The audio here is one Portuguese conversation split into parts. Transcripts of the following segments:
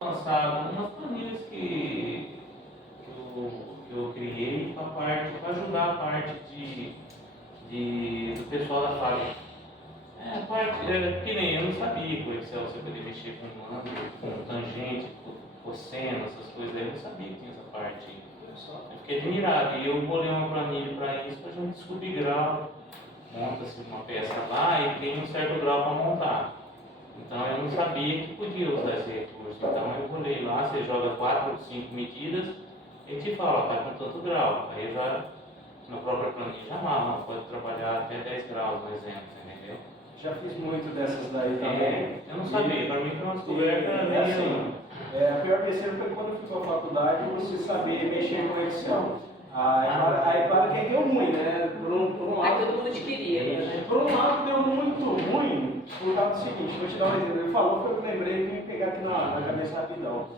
lançado umas planilhas que eu criei para ajudar a parte do pessoal da fábrica. Que nem eu não sabia que o Excel você podia mexer com tangente, cosseno, essas coisas aí, eu não sabia que tinha essa parte aí. Eu fiquei admirado e eu bolei uma planilha para isso, para a gente descobrir grau. Monta-se uma peça lá e tem um certo grau para montar. Então eu não sabia que podia usar esse recurso. Então eu bolei lá, você joga 4 ou 5 medidas e te fala, vai com tanto grau. Aí eu já, na própria planilha, não, pode trabalhar até 10 graus, por exemplo, entendeu? Já fiz muito dessas daí também. Eu não sabia, para mim foi uma descoberta assim, a pior besteira foi quando eu fui para a faculdade você saber mexer com Excel. Aí claro que deu ruim, né? Por um lado, aí todo mundo te queria. Por um lado deu muito ruim, por causa do seguinte, vou te dar um exemplo. Ele falou, foi o que eu lembrei, vim pegar aqui na cabeça rapidão.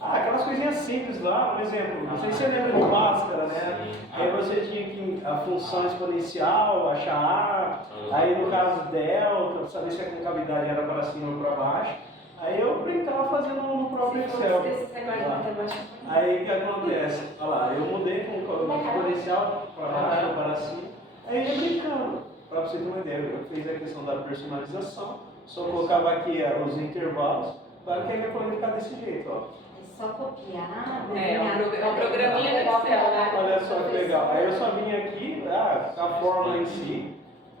Aquelas coisinhas simples lá, um exemplo, não sei se você lembra de Bhaskara, né? Aí você tinha que a função exponencial, achar A, aí no caso delta, saber se a concavidade era para cima ou para baixo. Aí eu brincava fazendo no próprio Excel. Aí o que acontece? Olha lá, eu mudei com o exponencial para baixo ou para cima. Aí eu ia brincando, para você ter uma ideia. Eu fiz a questão da personalização, só colocava aqui os intervalos, para que ele pode ficar desse jeito, ó. Só copiar. É um programinha do Excel, né? Olha só que legal. Aí eu só vim aqui, a fórmula em si,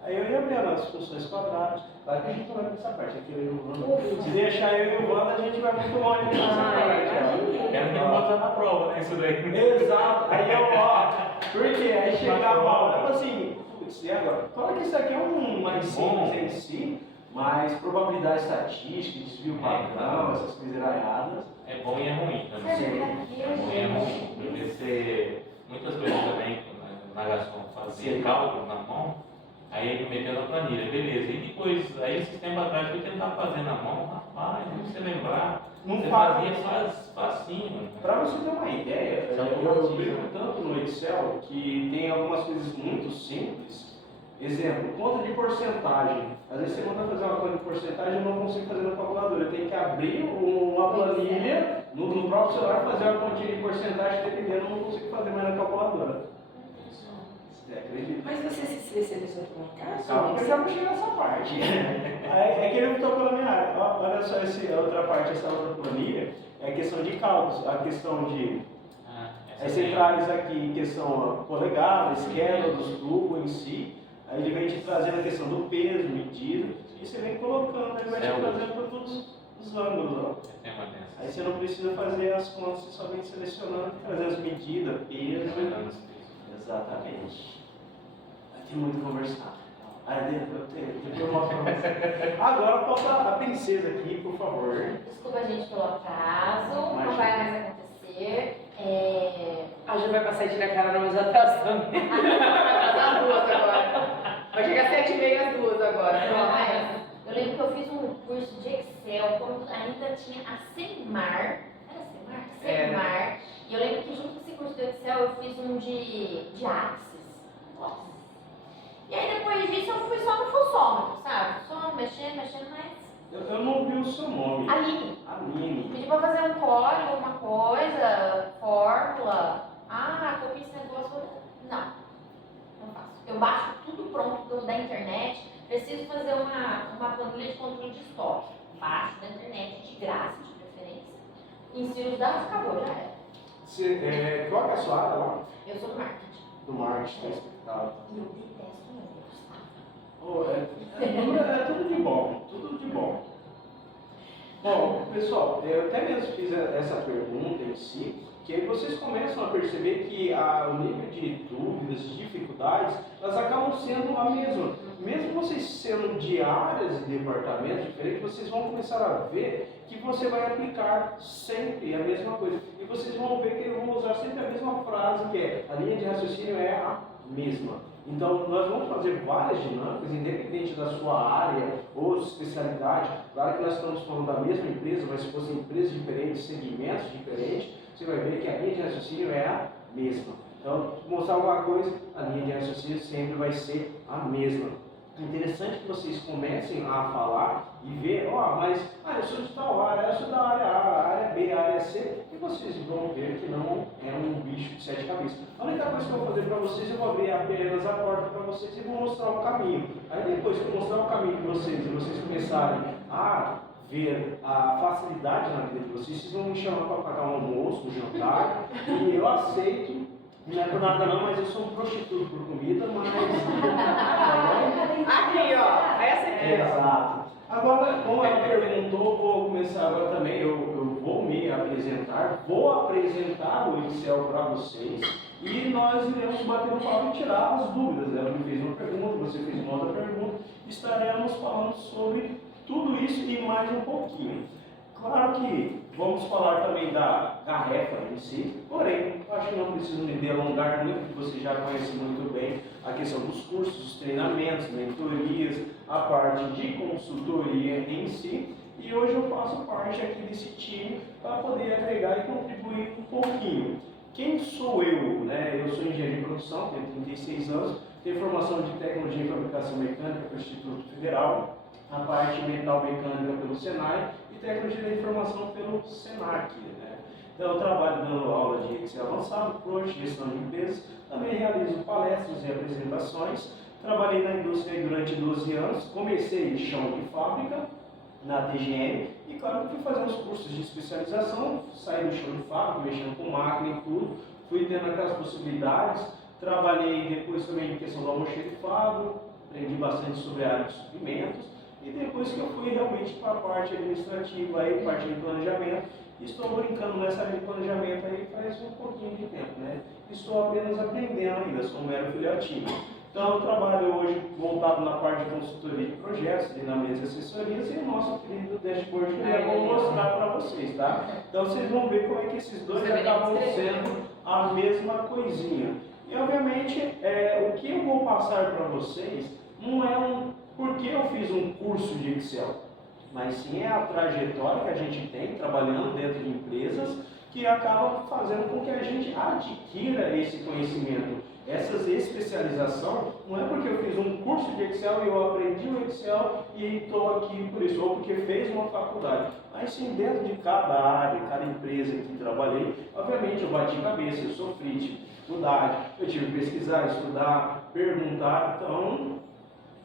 aí eu ia vendo as funções quadradas. Claro que a gente não vai para essa parte, aqui eu e o Wanda. Se deixar eu e o Wanda, a gente vai muito longe nessa parte. Quero que não pode usar na prova, né? Isso daí. Exato. Aí eu, porque aí chegava a aula, eu assim, putz, e agora? Claro que isso aqui é um mais simples em si, mas probabilidade estatística, desvio padrão, essas coisas iraiadas. É bom e é ruim também. É bom e é ruim. Porque você, muitas coisas também, na Gaston, fazia cálculo na mão, aí ele meteu na planilha, beleza. E depois, aí esse tempo atrás, eu tentava fazer na mão, rapaz, se você lembrar, você fazia facinho. Para você ter uma ideia, eu brinco tanto no Excel que tem algumas coisas muito simples. Exemplo, conta de porcentagem. Às vezes você manda fazer uma conta de porcentagem e eu não consigo fazer na calculadora. Eu tenho que abrir uma planilha no próprio celular, fazer uma continha de porcentagem, dependendo, eu não consigo fazer mais na calculadora. Acredito. Mas você se selecionou por um caso? Calma, porque eu já puxei nessa parte. É que ele não tocou na minha área. Olha só essa outra parte, essa outra planilha, é a questão de cálculos, a questão de. Aí você traz aqui questão polegada, esquerda dos tubos em si. Aí ele vem te trazendo a questão do peso, medida, e você vem colocando, aí vai te trazendo para todos os ângulos. Ó. Aí você não precisa fazer as contas, você só vem selecionando e trazer as medidas, peso. Exatamente. Tem muito a conversar. Depois eu mostro pra você. Agora falta a princesa aqui, por favor. Desculpa a gente pelo atraso, não vai mais acontecer. A Ju vai passar e tirar a cara nas atrações. Vai atrasar as duas agora. Vai chegar 7h30 as duas agora. Eu lembro que eu fiz um curso de Excel, quando ainda tinha a Semar. Era Semar? Semar. E eu lembro que junto com esse curso de Excel eu fiz um de Axis. Nossa. E aí depois disso eu fui só no funçômetro, sabe? Só mexendo, mas... Eu não ouvi o seu nome. Aline. Pedi pra fazer um código, alguma coisa, fórmula. Copia esse negócio. Não faço. Eu baixo tudo pronto da internet. Preciso fazer uma planilha de controle de estoque. Baixo da internet, de graça, de preferência. Insiro os dados, acabou, já era. Qual é a sua área lá? Eu sou do marketing. Do marketing, tá explicado. E eu detesto números. É tudo de bom, tudo de bom. Bom, pessoal, eu até mesmo fiz essa pergunta em si, que aí vocês começam a perceber que o nível de dúvidas, de dificuldades, elas acabam sendo a mesma. Mesmo vocês sendo de áreas e departamentos diferentes, vocês vão começar a ver que você vai aplicar sempre a mesma coisa. E vocês vão ver que eu vou usar sempre a mesma frase, que é a linha de raciocínio é a mesma. Então, nós vamos fazer várias dinâmicas, independente da sua área ou especialidade. Claro que nós estamos falando da mesma empresa, mas se fossem empresas diferentes, segmentos diferentes, você vai ver que a linha de raciocínio é a mesma. Então, mostrar alguma coisa, a linha de raciocínio sempre vai ser a mesma. É interessante que vocês comecem a falar e ver, mas eu sou de tal área, eu sou da área A, área B, aparecer e vocês vão ver que não é um bicho de 7 cabeças. A única coisa que eu vou fazer para vocês, eu vou abrir apenas a porta para vocês e vou mostrar o caminho. Aí depois que eu mostrar o caminho para vocês e vocês começarem a ver a facilidade na vida de vocês vão me chamar para pagar um almoço, um jantar, e eu aceito, não é por nada não, mas eu sou um prostituto por comida, mas... Aqui, ó, essa aqui, ó. Exato. Agora, como ela perguntou, vou começar agora também, eu vou me apresentar, vou apresentar o Excel para vocês, e nós iremos bater um papo e tirar as dúvidas. Ela me fez uma pergunta, você fez uma outra pergunta, estaremos falando sobre tudo isso e mais um pouquinho. Claro que vamos falar também da tarefa em si, porém, acho que não preciso me delongar muito, porque você já conhece muito bem a questão dos cursos, dos treinamentos, mentorias, a parte de consultoria em si. E hoje eu faço parte aqui desse time para poder agregar e contribuir um pouquinho. Quem sou eu? Né? Eu sou engenheiro de produção, tenho 36 anos, tenho formação de tecnologia e fabricação mecânica pelo Instituto Federal, a parte mental mecânica pelo Senai e tecnologia da informação pelo Senac. Né? Então eu trabalho dando aula de Excel avançado, projeto, gestão de empresas, também realizo palestras e apresentações. Trabalhei na indústria durante 12 anos, comecei em chão de fábrica, na TGM, e claro que fui fazendo os cursos de especialização, saí do chão de fábrica, mexendo com máquina e tudo, fui tendo aquelas possibilidades, trabalhei depois também em questão do almoxerifado, aprendi bastante sobre a área de suprimentos, e depois que eu fui realmente para a parte administrativa, aí, parte de planejamento, estou brincando nessa área de planejamento aí faz um pouquinho de tempo, né? Estou apenas aprendendo ainda, sou um mero filhotinho. Então eu trabalho hoje voltado na parte de consultoria de projetos, treinamentos e assessorias, e o nosso querido dashboard que eu vou mostrar para vocês, tá? Então vocês vão ver como é que esses dois acabam sendo a mesma coisinha. E obviamente o que eu vou passar para vocês não é porque eu fiz um curso de Excel, mas sim é a trajetória que a gente tem trabalhando dentro de empresas que acaba fazendo com que a gente adquira esse conhecimento. Essa especialização não é porque eu fiz um curso de Excel e eu aprendi o Excel e estou aqui por isso, ou porque fez uma faculdade, mas sim dentro de cada área, cada empresa que trabalhei. Obviamente eu bati cabeça, eu sofri, tive dificuldade, eu tive que pesquisar, estudar, perguntar, então...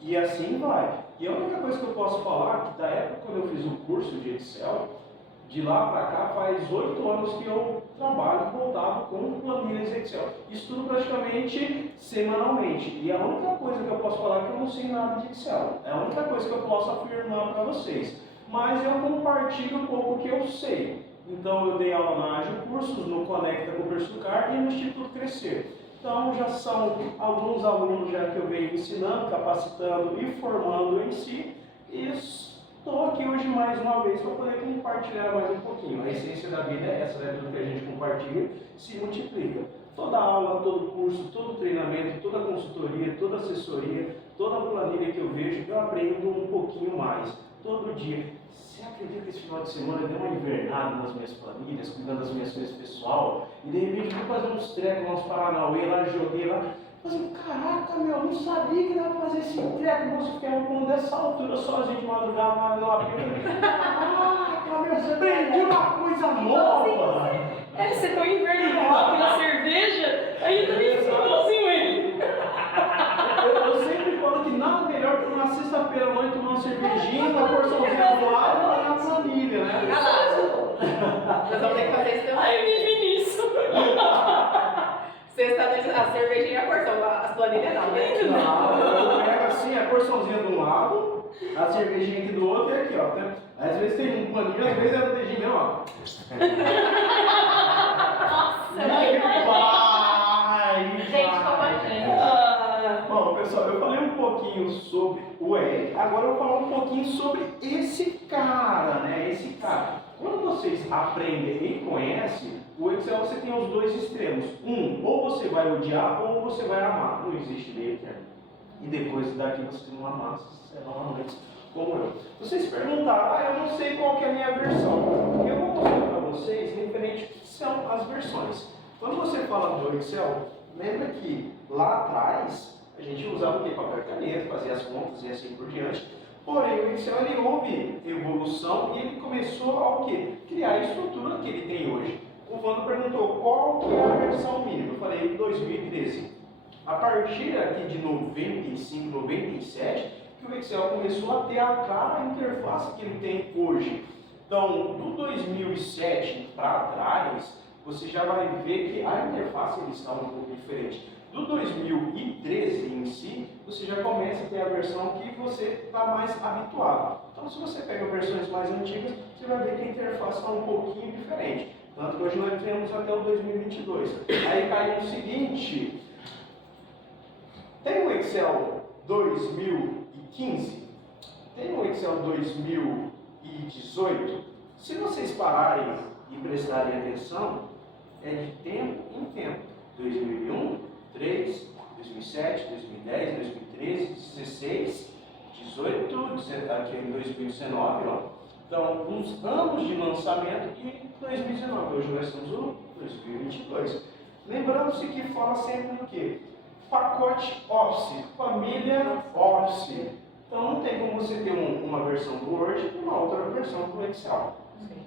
E assim vai. E a única coisa que eu posso falar é que da época quando eu fiz o curso de Excel, de lá para cá faz 8 anos que eu trabalho voltado com planilhas Excel. Estudo praticamente semanalmente. E a única coisa que eu posso falar é que eu não sei nada de Excel. É a única coisa que eu posso afirmar para vocês. Mas eu compartilho um pouco o que eu sei. Então eu dei aula na Ágil Cursos, no Conecta com o Persucar e no Instituto Crescer. Então já são alguns alunos já que eu venho ensinando, capacitando e formando em si. E estou aqui hoje mais uma vez para poder compartilhar mais um pouquinho. A essência da vida é essa, né? Tudo que a gente compartilha se multiplica. Toda aula, todo curso, todo treinamento, toda consultoria, toda assessoria, toda planilha que eu vejo, eu aprendo um pouquinho mais. Todo dia. Você acredita que esse final de semana eu dei uma invernada nas minhas planilhas, cuidando das minhas coisas pessoal, e de repente fui fazer uns trecos, uns paranauê lá, joguei lá. Mas caraca, meu, eu não sabia que dava pra fazer esse treco, você ficar com dessa altura sozinho de madrugada, mas lá caraca, meu, você aprendeu uma coisa nova! Você foi invernado na cerveja, aí também ficou igualzinho ele. Eu sempre falo que nada melhor que uma sexta-feira à noite tomar uma cervejinha, uma porçãozinha do lado e fazer uma planilha, né? Nós vamos ter que fazer isso também. Ai, eu me vi nisso. Sexta-noite, a cervejinha e a porção, as planilhas não, né? Não, eu pego assim a porçãozinha de um lado, a cervejinha aqui do outro e aqui, ó. Tá? Às vezes tem um paninho, às vezes é no dedinho mesmo, ó. Nossa, Vai, gente, como a gente. Bom, pessoal, eu falei um pouquinho sobre o Eric, agora eu vou falar um pouquinho sobre esse cara, né? Esse cara. Quando vocês aprendem e conhecem, o Excel você tem os dois extremos. Ou você vai odiar ou você vai amar. Não existe meio termo. E depois daqui você não amar, você não ama como eu. Vocês perguntaram, eu não sei qual que é a minha versão. Eu vou mostrar para vocês referente ao que são as versões. Quando você fala do Excel, lembra que lá atrás a gente usava o papel e caneta, fazia as contas e assim por diante. Porém, o Excel ele houve evolução e ele começou ao quê? Criar a estrutura que ele tem hoje. O Vando perguntou qual que é a versão mínima. Eu falei 2013. A partir aqui de 95, 97, que o Excel começou a ter a cara interface que ele tem hoje. Então, do 2007 para trás, você já vai ver que a interface ele está um pouco diferente. Do 2013 em si, você já começa a ter a versão que você está mais habituado. Então, se você pega versões mais antigas, você vai ver que a interface está um pouquinho diferente. Tanto que hoje nós temos até o 2022. Aí cai o seguinte: tem o Excel 2015, tem o Excel 2018. Se vocês pararem e prestarem atenção, é de tempo em tempo. 2001, 3, 2007, 2010, 2013, 16, 18, aqui em 2019, ó. Então, uns anos de lançamento e 2019. Hoje nós estamos no 2022. Lembrando-se que fala sempre do quê? Pacote Office, família Office. Então, não tem como você ter uma versão do Word e uma outra versão do Excel.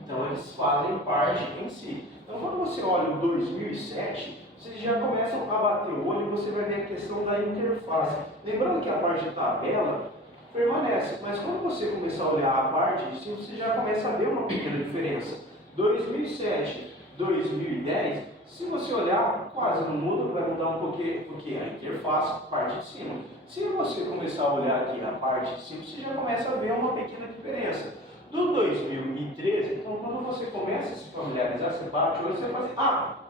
Então, eles fazem parte em si. Então, quando você olha o 2007, vocês já começam a bater o olho e você vai ver a questão da interface. Lembrando que a parte de tabela permanece, mas quando você começar a olhar a parte de cima, você já começa a ver uma pequena diferença. 2007, 2010, se você olhar, quase não muda, vai mudar um pouquinho, porque a interface, a parte de cima. Se você começar a olhar aqui a parte de cima, você já começa a ver uma pequena diferença. Do 2013, então quando você começa a se familiarizar, você bate o olho, você fala assim,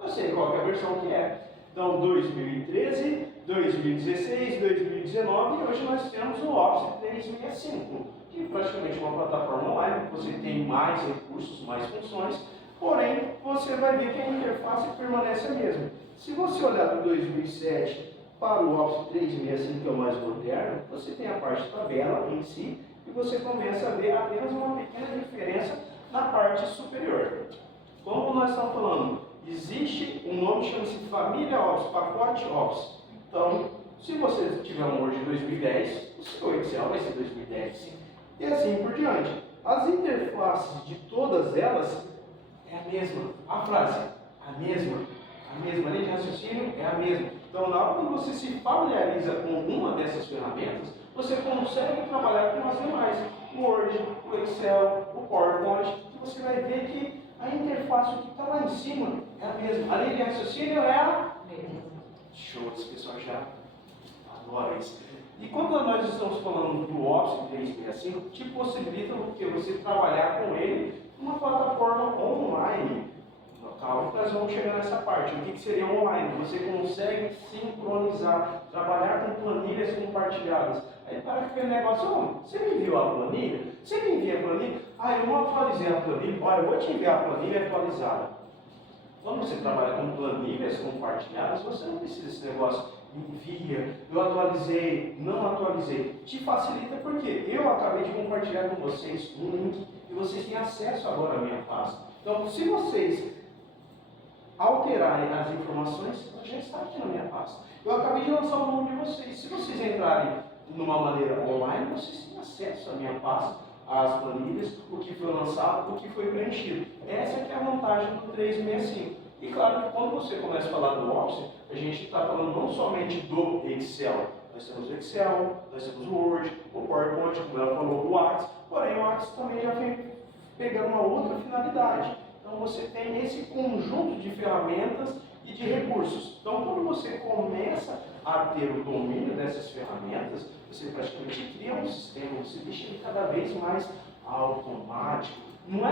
eu sei qual que é a versão que é. Então 2013, 2016, 2019 e hoje nós temos o Office 365, que é praticamente uma plataforma online, você tem mais recursos, mais funções, porém você vai ver que a interface permanece a mesma. Se você olhar do 2007 para o Office 365, que é o mais moderno, você tem a parte tabela em si, e você começa a ver apenas uma pequena diferença na parte superior. Como nós estamos falando, existe um nome que chama-se Família Office, Pacote Office. Então, se você tiver um Word de 2010, o seu Excel vai ser 2010. E assim por diante. As interfaces de todas elas é a mesma. A frase, a mesma. A mesma linha de raciocínio é a mesma. Então, na hora que você se familiariza com uma dessas ferramentas, você consegue trabalhar com as demais. O Word, o Excel, o PowerPoint, e você vai ver que a interface que está lá em cima é a mesma. A linha de raciocínio é a mesma. Show, esse pessoal já adora isso. E quando nós estamos falando do Office 365, te possibilita porque você trabalhar com ele numa plataforma online. Calma que nós vamos chegar nessa parte. O que seria online? Você consegue sincronizar, trabalhar com planilhas compartilhadas. Aí para aquele negócio, você me enviou a planilha? Você me envia a planilha? Eu não atualizei a planilha. Olha, eu vou te enviar a planilha atualizada. Quando você trabalha com planilhas compartilhadas, você não precisa desse negócio. Envia, eu atualizei, não atualizei. Te facilita porque eu acabei de compartilhar com vocês um link e vocês têm acesso agora à minha pasta. Então, se vocês alterarem as informações, já está aqui na minha pasta. Eu acabei de lançar o nome de vocês. Se vocês entrarem numa maneira online, vocês têm acesso à minha pasta, às planilhas, o que foi lançado, o que foi preenchido. Essa é que é a vantagem do 365. E claro que quando você começa a falar do Office, a gente está falando não somente do Excel. Nós temos o Excel, nós temos o Word, o PowerPoint, como ela falou, o Whats, porém o Whats também já vem pegando uma outra finalidade. Então você tem esse conjunto de ferramentas e de recursos. Então quando você começa a ter o domínio dessas ferramentas, você praticamente cria um sistema, você deixa ele cada vez mais automático,